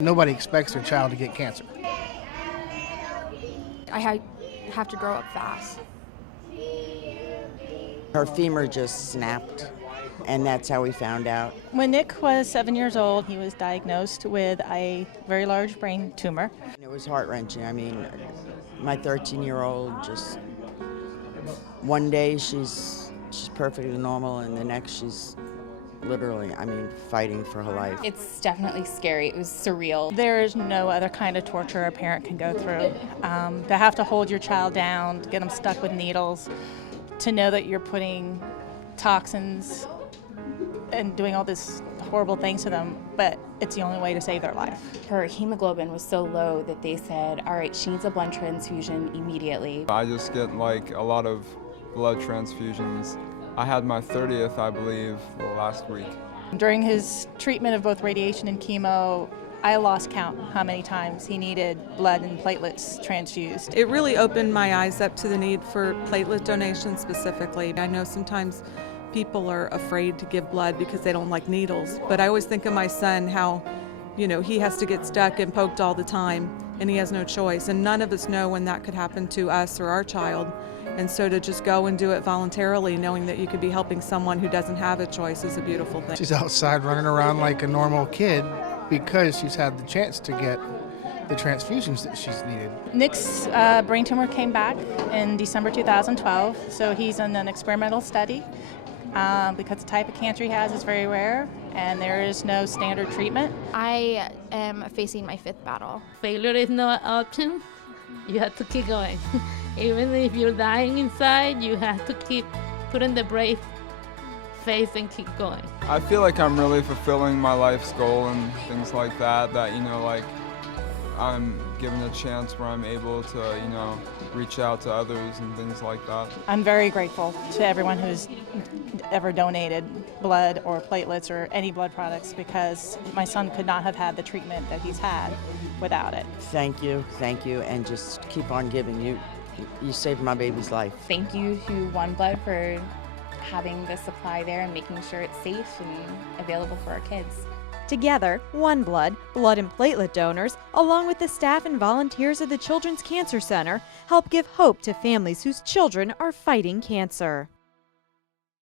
Nobody expects their child to get cancer. Have to grow up fast. Her femur just snapped, and that's how we found out. When Nick was 7 years old, he was diagnosed with a very large brain tumor. It was heart-wrenching. I mean, my 13-year-old just, one day she's perfectly normal, and the next she's literally, fighting for her life. It's definitely scary. It was surreal. There is no other kind of torture a parent can go through. To have to hold your child down, to get them stuck with needles, to know that you're putting toxins and doing all this horrible things to them, but it's the only way to save their life. Her hemoglobin was so low that they said, all right, she needs a blood transfusion immediately. I just get a lot of blood transfusions. I had my 30th, I believe, last week. During his treatment of both radiation and chemo, I lost count how many times he needed blood and platelets transfused. It really opened my eyes up to the need for platelet donation specifically. I know sometimes people are afraid to give blood because they don't like needles, but I always think of my son, how, he has to get stuck and poked all the time, and he has no choice. And none of us know when that could happen to us or our child. And so to just go and do it voluntarily, knowing that you could be helping someone who doesn't have a choice, is a beautiful thing. She's outside running around like a normal kid because she's had the chance to get the transfusions that she's needed. Nick's brain tumor came back in December 2012, so he's in an experimental study because the type of cancer he has is very rare and there is no standard treatment. I am facing my 5th battle. Failure is not an option. You have to keep going. Even if you're dying inside, you have to keep putting the brave face and keep going. I feel like I'm really fulfilling my life's goal and things like that, I'm given a chance where I'm able to, reach out to others and things like that. I'm very grateful to everyone who's ever donated blood or platelets or any blood products, because my son could not have had the treatment that he's had without it. Thank you, and just keep on giving. You saved my baby's life. Thank you to One Blood for having the supply there and making sure it's safe and available for our kids. Together, One Blood, blood and platelet donors, along with the staff and volunteers of the Children's Cancer Center, help give hope to families whose children are fighting cancer.